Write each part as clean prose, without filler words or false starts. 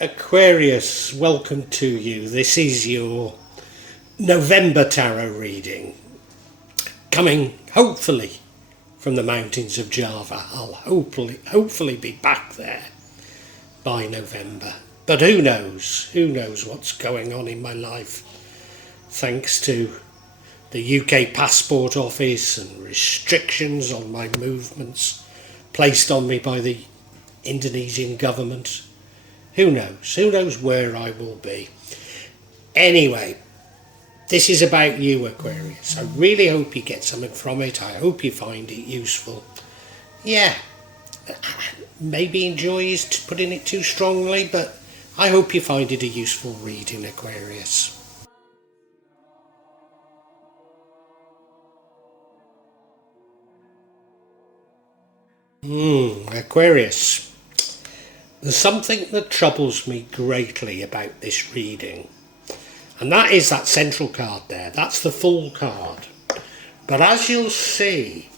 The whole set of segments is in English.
Aquarius, welcome to you. This is your November tarot reading, coming hopefully from the mountains of Java. I'll hopefully be back there by November. But who knows? Who knows what's going on in my life? Thanks to the UK Passport Office and restrictions on my movements placed on me by the Indonesian government. Who knows? Who knows where I will be? Anyway, this is about you, Aquarius. I really hope you get something from it. I hope you find it useful. Yeah, maybe enjoy is putting it too strongly, but I hope you find it a useful reading, Aquarius. Aquarius. There's something that troubles me greatly about this reading, and that is that central card there. That's the full card. But as you'll see,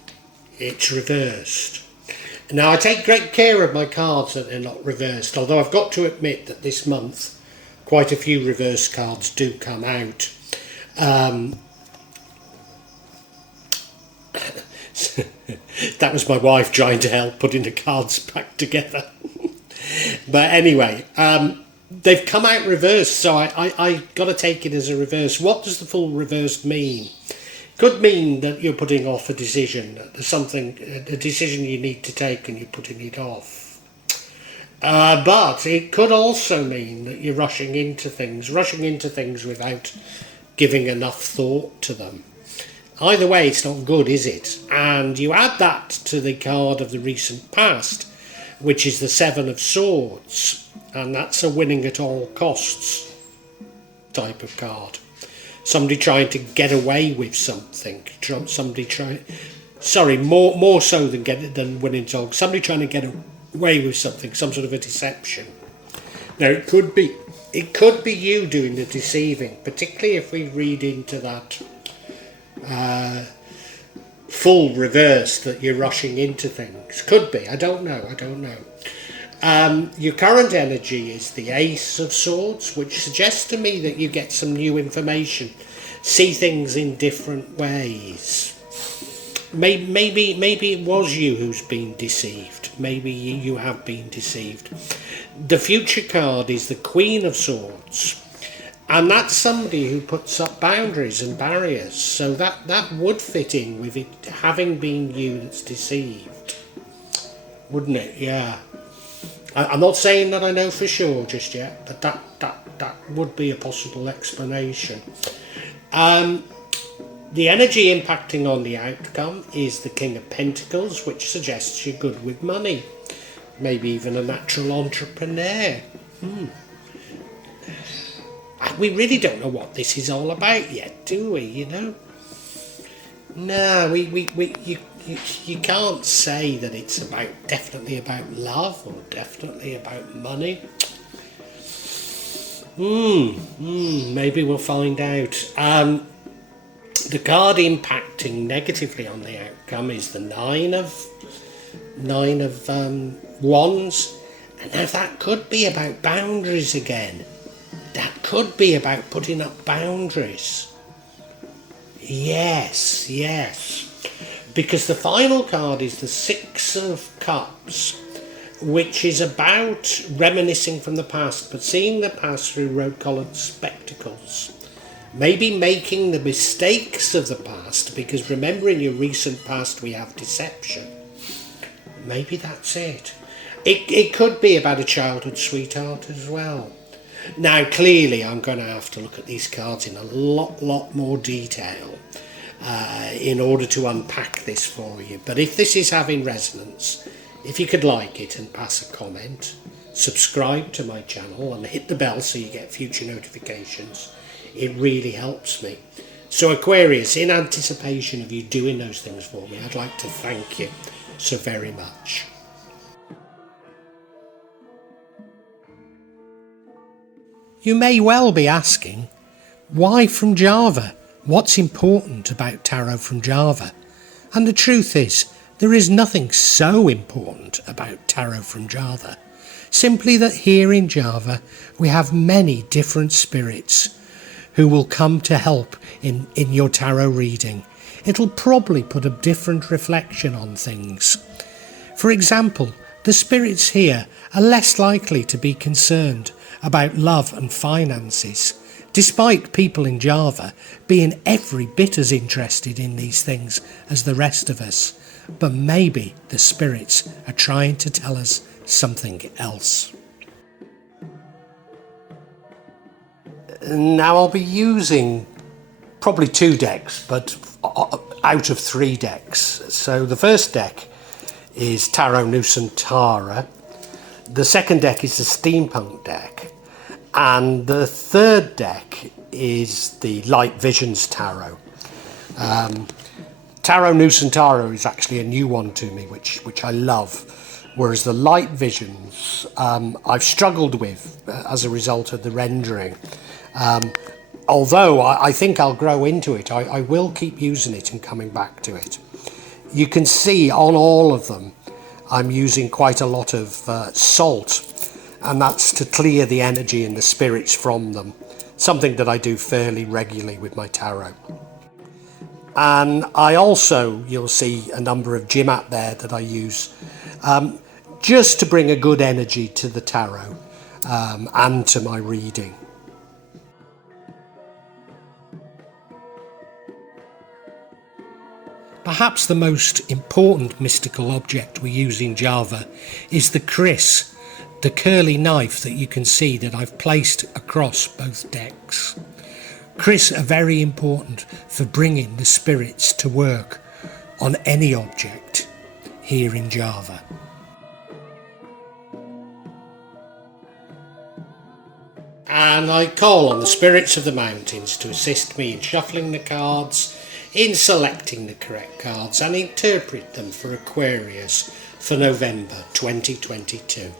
it's reversed. Now, I take great care of my cards that they're not reversed, although I've got to admit that this month quite a few reverse cards do come out. That was my wife trying to help putting the cards back together. But anyway, they've come out reversed, so I got to take it as a reverse. What does the full reverse mean? Could mean that you're putting off a decision. There's something, a decision you need to take and you're putting it off. But it could also mean that you're rushing into things without giving enough thought to them. Either way, it's not good, is it? And you add that to the card of the recent past, which is the Seven of Swords, and that's a winning at all costs type of card. Somebody trying to get away with something. More so than winning at all. Somebody trying to get away with something, some sort of a deception. Now it could be you doing the deceiving, particularly if we read into that full reverse that you're rushing into things. Could be, I don't know. Your current energy is the Ace of Swords, which suggests to me that you get some new information, see things in different ways. Maybe it was you who's been deceived. Maybe you have been deceived. The future card is the Queen of Swords, and that's somebody who puts up boundaries and barriers, so that would fit in with it having been you that's deceived, wouldn't it? Yeah. I'm not saying that I know for sure just yet, but that would be a possible explanation. The energy impacting on the outcome is the King of Pentacles, which suggests you're good with money, maybe even a natural entrepreneur. We really don't know what this is all about yet, do we? You know? No, you can't say that it's definitely about love or definitely about money. Maybe we'll find out. The card impacting negatively on the outcome is the Nine of Wands, and now that could be about boundaries again. That could be about putting up boundaries. Yes. Because the final card is the Six of Cups, which is about reminiscing from the past, but seeing the past through rose-coloured spectacles. Maybe making the mistakes of the past, because remember in your recent past we have deception. Maybe that's it. It could be about a childhood sweetheart as well. Now, clearly, I'm going to have to look at these cards in a lot more detail in order to unpack this for you. But if this is having resonance, if you could like it and pass a comment, subscribe to my channel and hit the bell so you get future notifications, it really helps me. So Aquarius, in anticipation of you doing those things for me, I'd like to thank you so very much. You may well be asking, why from Java? What's important about tarot from Java? And the truth is, there is nothing so important about tarot from Java. Simply that here in Java we have many different spirits who will come to help in your tarot reading. It'll probably put a different reflection on things. For example, the spirits here are less likely to be concerned about love and finances, despite people in Java being every bit as interested in these things as the rest of us. But maybe the spirits are trying to tell us something else. Now I'll be using probably 2 decks, but out of 3 decks. So the first deck is Tarot Nusantara, the second deck is the Steampunk deck, and the third deck is the Light Visions Tarot. Tarot Nusantara is actually a new one to me, which I love, whereas the Light Visions I've struggled with as a result of the rendering. Although I think I'll grow into it, I will keep using it and coming back to it. You can see on all of them I'm using quite a lot of salt, and that's to clear the energy and the spirits from them, something that I do fairly regularly with my tarot. And I also, you'll see a number of Jimat there that I use just to bring a good energy to the tarot and to my reading. Perhaps the most important mystical object we use in Java is the kris, the curly knife that you can see that I've placed across both decks. Kris are very important for bringing the spirits to work on any object here in Java. And I call on the spirits of the mountains to assist me in shuffling the cards, in selecting the correct cards, and interpret them for Aquarius for November 2022.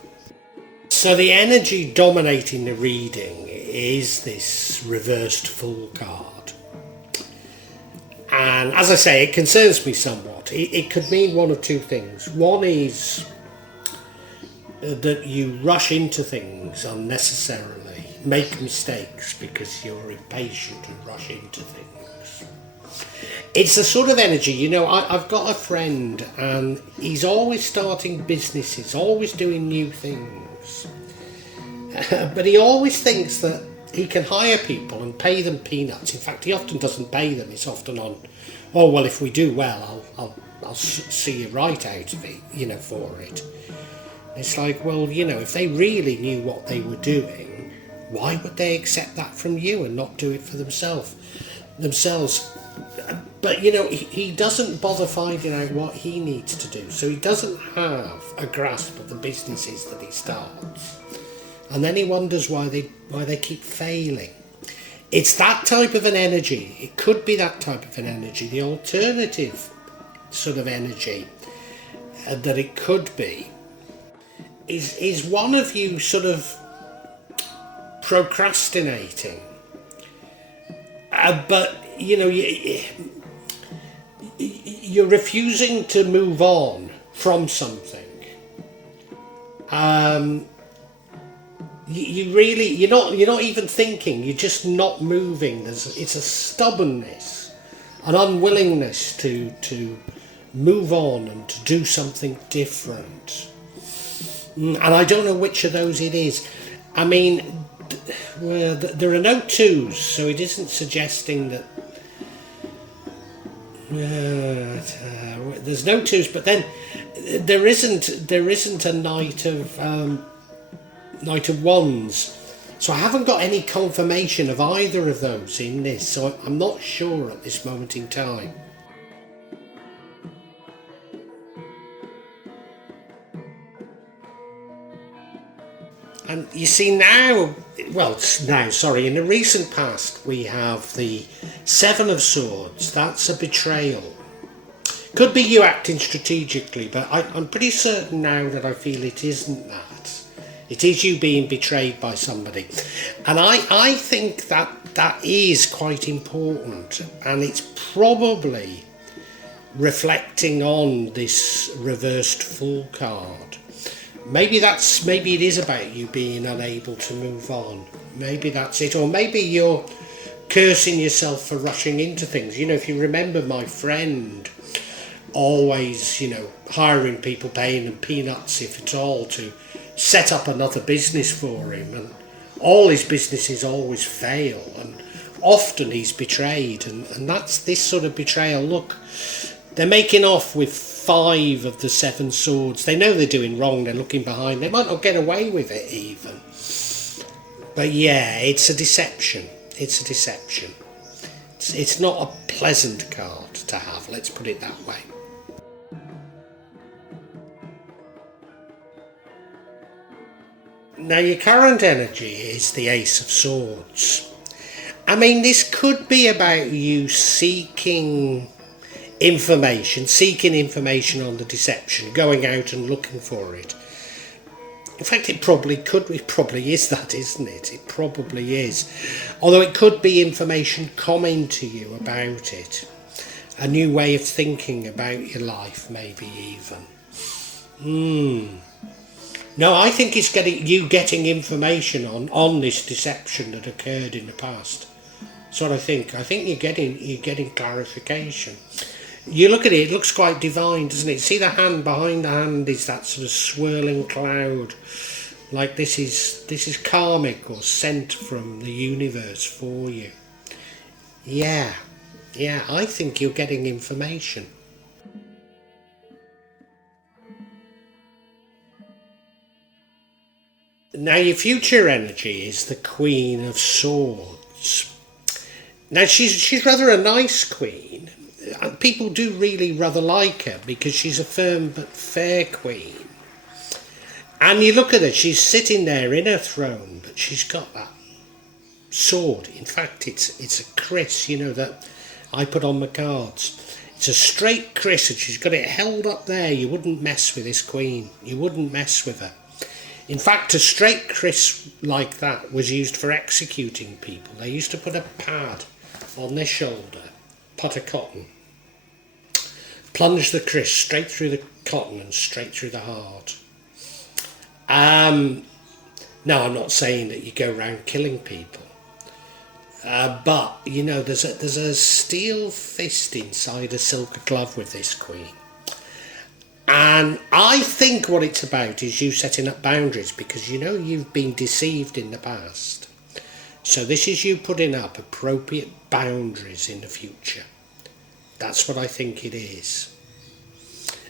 So the energy dominating the reading is this reversed Fool card. And as I say, it concerns me somewhat. It could mean one of 2 things. One is that you rush into things unnecessarily, make mistakes because you're impatient and rush into things. It's a sort of energy, you know, I've got a friend and he's always starting businesses, always doing new things. But he always thinks that he can hire people and pay them peanuts. In fact, he often doesn't pay them. It's often on, oh, well, if we do well, I'll see you right out of it, you know, for it. It's like, well, you know, if they really knew what they were doing, why would they accept that from you and not do it for themselves? But, you know, he doesn't bother finding out what he needs to do. So he doesn't have a grasp of the businesses that he starts. And then he wonders why they keep failing. It's that type of an energy. It could be that type of an energy. The alternative sort of energy that it could be is one of you sort of procrastinating. But, you know, you're refusing to move on from something. You're not even thinking. You're just not moving. It's a stubbornness, an unwillingness to move on and to do something different. And I don't know which of those it is. I mean, well, there are no 2s, so it isn't suggesting that. There's no 2s, but then there isn't a Knight of Wands, so I haven't got any confirmation of either of those in this, so I'm not sure at this moment in time. And you see in the recent past we have the 7 of Swords. That's a betrayal. Could be you acting strategically, but I'm pretty certain now that I feel it isn't that. It is you being betrayed by somebody. And I think that is quite important, and it's probably reflecting on this reversed Fool card. maybe it is about you being unable to move on. Maybe that's it, or maybe you're cursing yourself for rushing into things. You know, if you remember my friend always, hiring people, paying them peanuts if at all, to set up another business for him, and all his businesses always fail, and often he's betrayed, and that's this sort of betrayal. Look, they're making off with 5 of the 7 swords. They know they're doing wrong, they're looking behind, they might not get away with it even. But yeah, it's a deception. It's a deception. It's not a pleasant card to have, let's put it that way. Now your current energy is the Ace of Swords. I mean, this could be about you seeking information on the deception, going out and looking for it. In fact, it probably is that, isn't it? It probably is. Although it could be information coming to you about it. A new way of thinking about your life, maybe even. No, I think it's getting information on this deception that occurred in the past. That's what I think. I think you're getting clarification. You look at it, it looks quite divine, doesn't it? See the hand, behind the hand is that sort of swirling cloud. Like this is karmic or sent from the universe for you. Yeah, I think you're getting information. Now your future energy is the Queen of Swords. Now she's rather a nice queen. People do really rather like her because she's a firm but fair queen. And you look at her, she's sitting there in her throne, but she's got that sword. In fact, it's a kris, that I put on my cards. It's a straight kris, and she's got it held up there. You wouldn't mess with this queen. You wouldn't mess with her. In fact, a straight kris like that was used for executing people. They used to put a pad on their shoulder, pot of cotton, plunge the kris straight through the cotton and straight through the heart. Now, I'm not saying that you go around killing people, but there's a steel fist inside a silk glove with this queen. And I think what it's about is you setting up boundaries, because you've been deceived in the past. So this is you putting up appropriate boundaries in the future. That's what I think it is.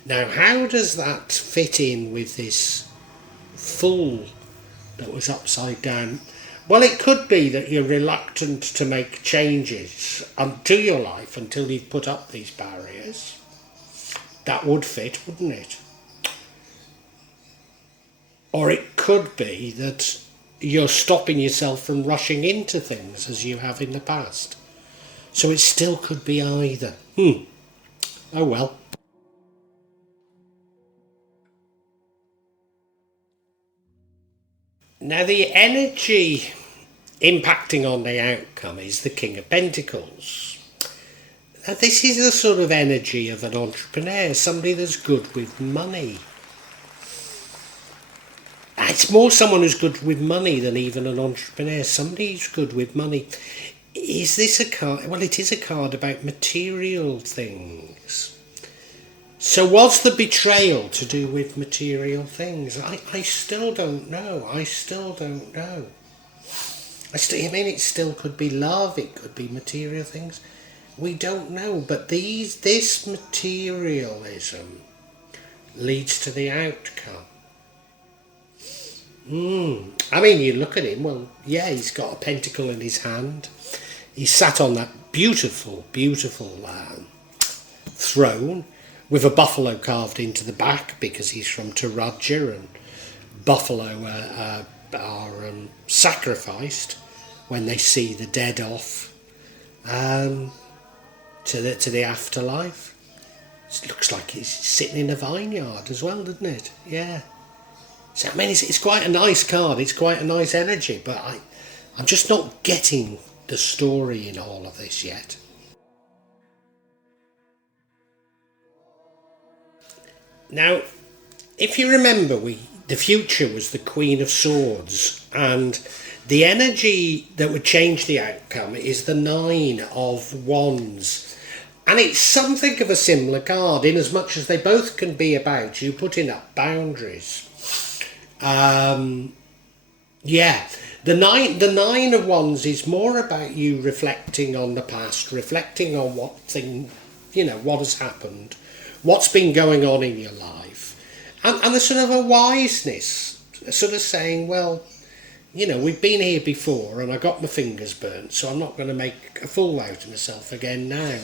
Now, how does that fit in with this Fool that was upside down? Well, it could be that you're reluctant to make changes to your life until you've put up these barriers. That would fit, wouldn't it? Or it could be that you're stopping yourself from rushing into things as you have in the past. So it still could be either. Oh well. Now the energy impacting on the outcome is the King of Pentacles. Now this is the sort of energy of an entrepreneur, somebody that's good with money. It's more someone who's good with money than even an entrepreneur, somebody who's good with money. Is this a card? Well, it is a card about material things. So was the betrayal to do with material things? I still don't know. I mean, it still could be love, it could be material things. We don't know, but this materialism leads to the outcome. I mean, you look at him, well, yeah, he's got a pentacle in his hand. He sat on that beautiful, beautiful throne with a buffalo carved into the back because he's from Taraja, and buffalo are sacrificed when they see the dead off to the afterlife. It looks like he's sitting in a vineyard as well, doesn't it? Yeah. So I mean, it's quite a nice card. It's quite a nice energy, but I'm just not getting the story in all of this yet. Now, if you remember, the future was the Queen of Swords, and the energy that would change the outcome is the Nine of Wands. And it's something of a similar card, in as much as they both can be about you putting up boundaries. Yeah, the nine of Wands is more about you reflecting on the past, reflecting on what has happened, what's been going on in your life, and the sort of a wiseness, sort of saying, well, we've been here before and I got my fingers burnt, so I'm not going to make a fool out of myself again now.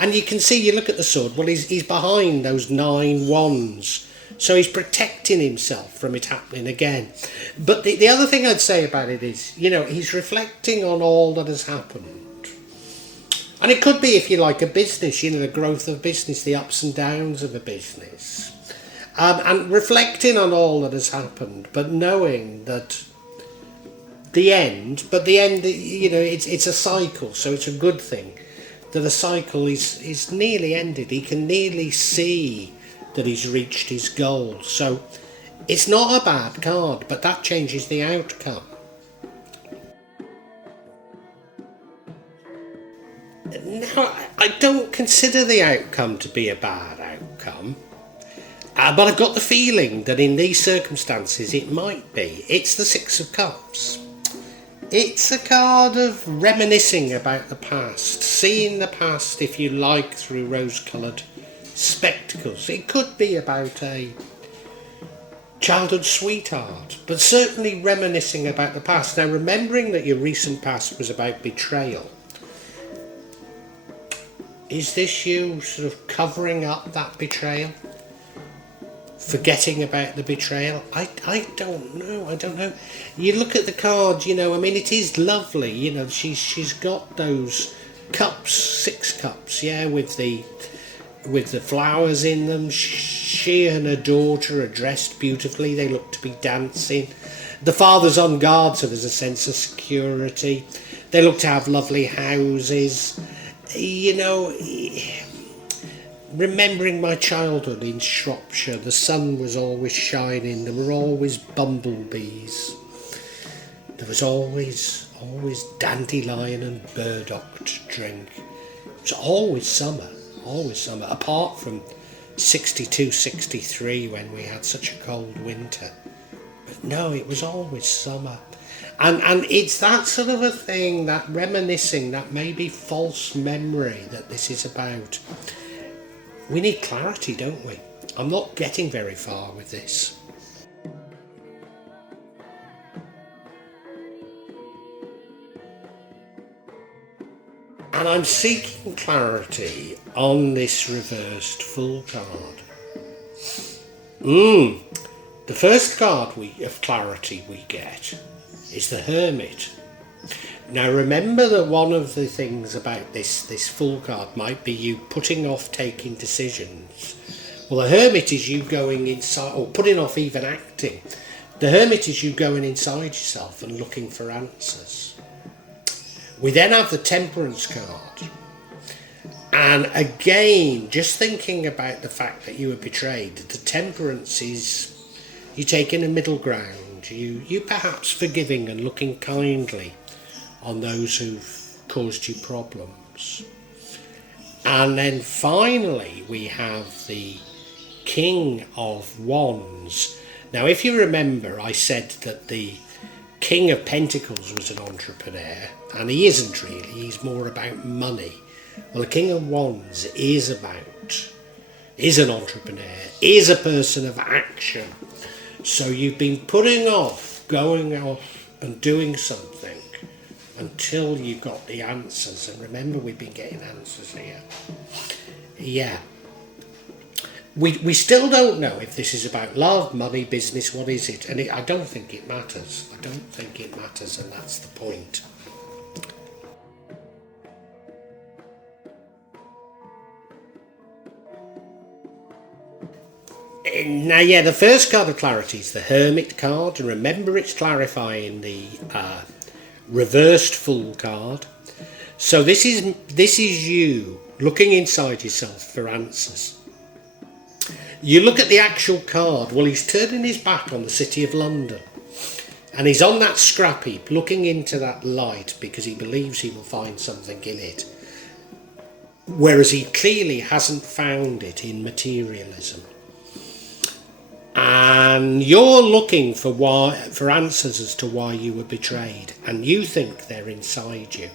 And you can see, you look at the sword, well, he's behind those 9 wands. So he's protecting himself from it happening again. But the other thing I'd say about it is, he's reflecting on all that has happened. And it could be, if you like, a business, the growth of business, the ups and downs of a business. And reflecting on all that has happened, but knowing that the end, it's a cycle, so it's a good thing. That the cycle is nearly ended. He can nearly see that he's reached his goal. So it's not a bad card, but that changes the outcome. Now, I don't consider the outcome to be a bad outcome, but I've got the feeling that in these circumstances it might be. It's the Six of Cups. It's a card of reminiscing about the past, seeing the past, if you like, through rose-coloured spectacles. It could be about a childhood sweetheart, but certainly reminiscing about the past. Now, remembering that your recent past was about betrayal. Is this you sort of covering up that betrayal? Forgetting about the betrayal? I don't know. You look at the card, it is lovely, she's got those cups, 6 cups, with the flowers in them. She and her daughter are dressed beautifully, they look to be dancing. The father's on guard, so there's a sense of security. They look to have lovely houses. Remembering my childhood in Shropshire, the sun was always shining, there were always bumblebees, there was always dandelion and burdock to drink. It was always summer, apart from 62, 63 when we had such a cold winter. But no, it was always summer. And it's that sort of a thing, that reminiscing, that maybe false memory that this is about. We need clarity, don't we? I'm not getting very far with this. And I'm seeking clarity on this reversed Fool card. The first card of clarity we get is the Hermit. Now remember that one of the things about this Fool card might be you putting off taking decisions. Well, the Hermit is you going inside, or putting off even acting. The Hermit is you going inside yourself and looking for answers. We then have the Temperance card. And again, just thinking about the fact that you were betrayed, the Temperance is you taking a middle ground. You perhaps forgiving and looking kindly on those who've caused you problems. And then finally we have the King of Wands. Now, if you remember, I said that the King of Pentacles was an entrepreneur, and he isn't really, he's more about money. Well, the King of Wands is an entrepreneur, is a person of action. So you've been putting off, going off and doing something until you got the answers. And remember, we've been getting answers here. Yeah. We still don't know if this is about love, money, business, what is it? And I don't think it matters. And that's the point. Now, the first card of clarity is the Hermit card. And remember, it's clarifying the reversed Fool card. So this is you looking inside yourself for answers. You look at the actual card, well, he's turning his back on the City of London. And he's on that scrap heap, looking into that light because he believes he will find something in it. Whereas he clearly hasn't found it in materialism. And you're looking for answers as to why you were betrayed. And you think they're inside you.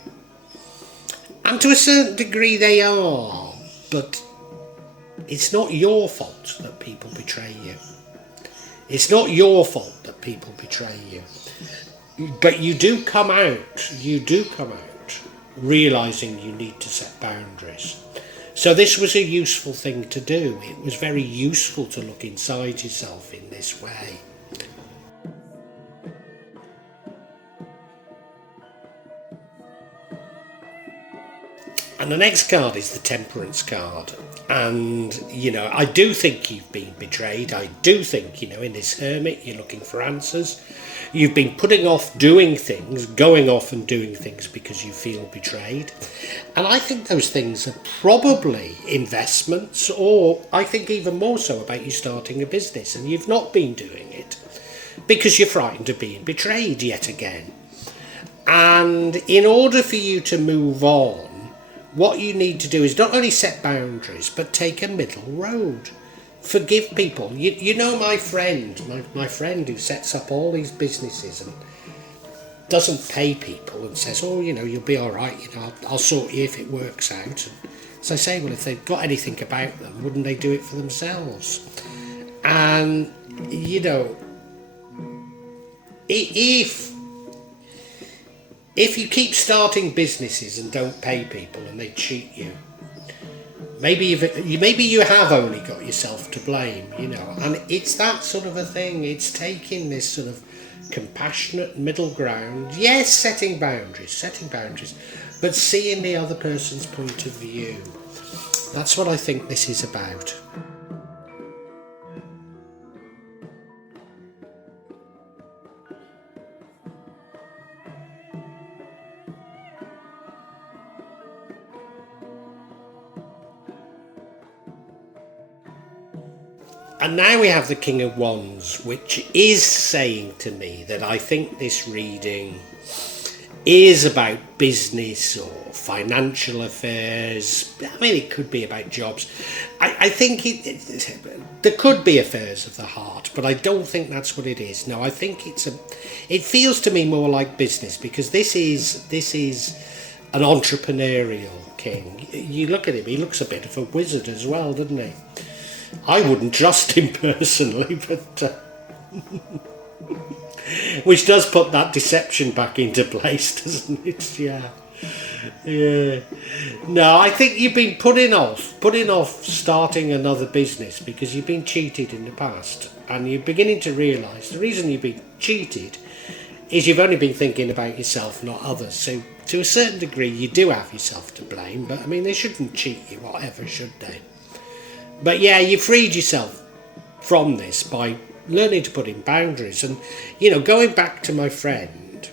And to a certain degree they are. But it's not your fault that people betray you. It's not your fault that people betray you. But you do come out realising you need to set boundaries. So this was a useful thing to do. It was very useful to look inside yourself in this way. And the next card is the Temperance card. And, I do think you've been betrayed. I do think, in this Hermit, you're looking for answers. You've been putting off doing things, going off and doing things because you feel betrayed. And I think those things are probably investments, or I think even more so about you starting a business and you've not been doing it because you're frightened of being betrayed yet again. And in order for you to move on, what you need to do is not only set boundaries, but take a middle road. Forgive people. You know my friend who sets up all these businesses and doesn't pay people and says, you'll be all right, I'll sort you if it works out. And so I say, well, if they've got anything about them, wouldn't they do it for themselves? And, if you keep starting businesses and don't pay people and they cheat you, maybe you have only got yourself to blame, and it's that sort of a thing. It's taking this sort of compassionate middle ground. Yes, setting boundaries, but seeing the other person's point of view. That's what I think this is about. And now we have the King of Wands, which is saying to me that I think this reading is about business or financial affairs. I mean, it could be about jobs. I think there could be affairs of the heart, but I don't think that's what it is. No, I think it feels to me more like business, because this is an entrepreneurial king. You look at him, he looks a bit of a wizard as well, doesn't he? I wouldn't trust him personally, but which does put that deception back into place, doesn't it? Yeah. No, I think you've been putting off starting another business because you've been cheated in the past, and you're beginning to realise the reason you've been cheated is you've only been thinking about yourself, not others. So to a certain degree, you do have yourself to blame, but I mean, they shouldn't cheat you, whatever, should they? But yeah, you freed yourself from this by learning to put in boundaries. And, going back to my friend,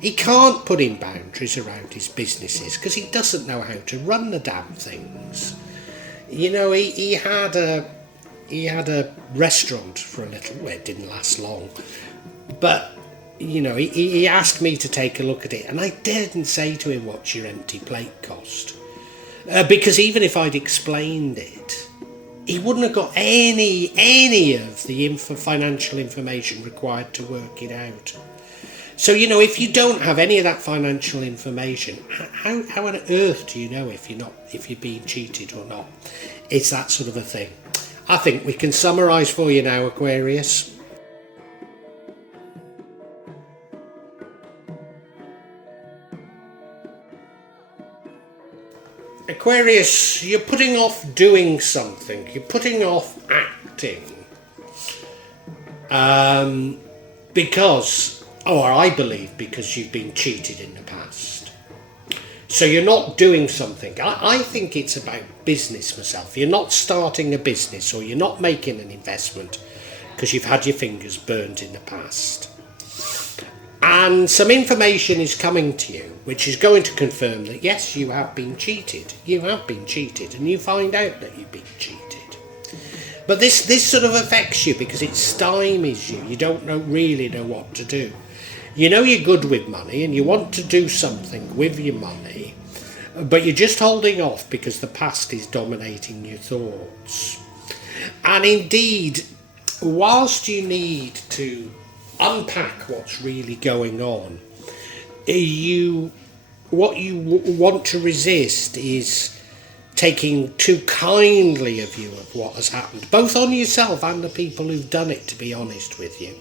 he can't put in boundaries around his businesses because he doesn't know how to run the damn things. He had a restaurant for a little, well, it didn't last long. But, he asked me to take a look at it, and I didn't say to him, what's your empty plate cost? Because even if I'd explained it, he wouldn't have got any of the financial information required to work it out. So, if you don't have any of that financial information, how on earth do you know if you're being cheated or not? It's that sort of a thing. I think we can summarise for you now, Aquarius. Aquarius, you're putting off doing something. You're putting off acting. I believe because you've been cheated in the past. So you're not doing something. I think it's about business myself. You're not starting a business, or you're not making an investment because you've had your fingers burnt in the past. And some information is coming to you which is going to confirm that yes, you have been cheated. You have been cheated, and you find out that you've been cheated. But this sort of affects you because it stymies you. You don't really know what to do. You know you're good with money and you want to do something with your money, but you're just holding off because the past is dominating your thoughts. And indeed, whilst you need to unpack what's really going on, what you want to resist is taking too kindly a view of what has happened, both on yourself and the people who've done it, to be honest with you.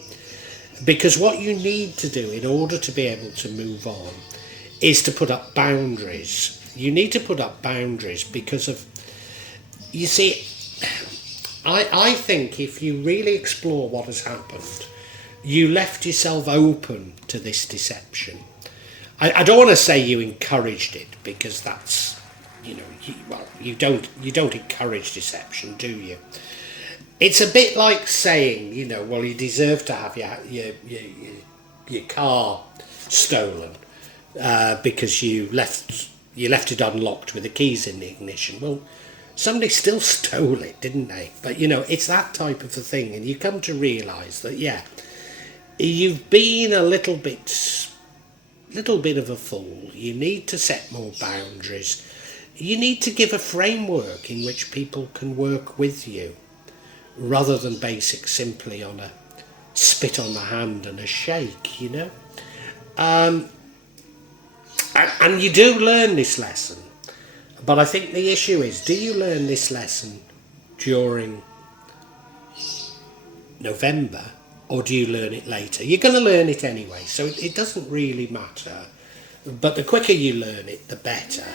Because what you need to do in order to be able to move on is to put up boundaries. You need to put up boundaries because of, you see, I think if you really explore what has happened, you left yourself open to this deception. I don't want to say you encouraged it, because that's, you don't encourage deception, do you? It's a bit like saying, well, you deserve to have your car stolen because you left it unlocked with the keys in the ignition. Well, somebody still stole it, didn't they? But it's that type of a thing, and you come to realise that you've been a little bit of a fool. You need to set more boundaries. You need to give a framework in which people can work with you, rather than basic simply on a spit on the hand and a shake, And you do learn this lesson. But I think the issue is, do you learn this lesson during November, or do you learn it later? You're going to learn it anyway, so it doesn't really matter. But the quicker you learn it, the better.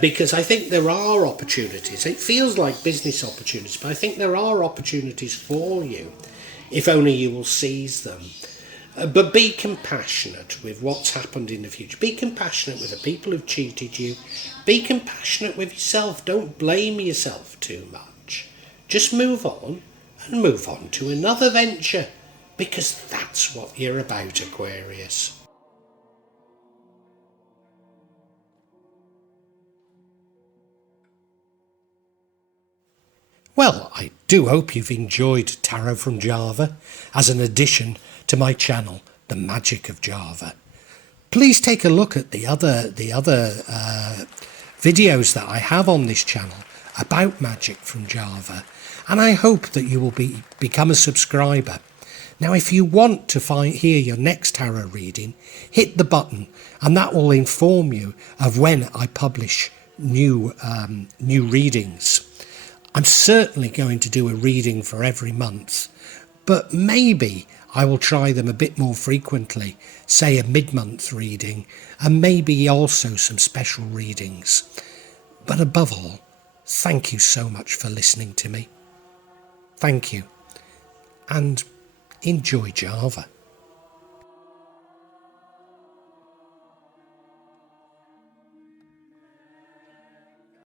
Because I think there are opportunities. It feels like business opportunities, but I think there are opportunities for you, if only you will seize them. But be compassionate with what's happened in the future. Be compassionate with the people who've cheated you. Be compassionate with yourself. Don't blame yourself too much. Just move on, and move on to another venture, because that's what you're about, Aquarius. Well, I do hope you've enjoyed Tarot from Java as an addition to my channel, The Magic of Java. Please take a look at the other videos that I have on this channel about magic from Java, and I hope that you will become a subscriber. Now, if you want to hear your next tarot reading, hit the button, and that will inform you of when I publish new readings. I'm certainly going to do a reading for every month, but maybe I will try them a bit more frequently, say a mid-month reading, and maybe also some special readings. But above all, thank you so much for listening to me. Thank you, and enjoy Java.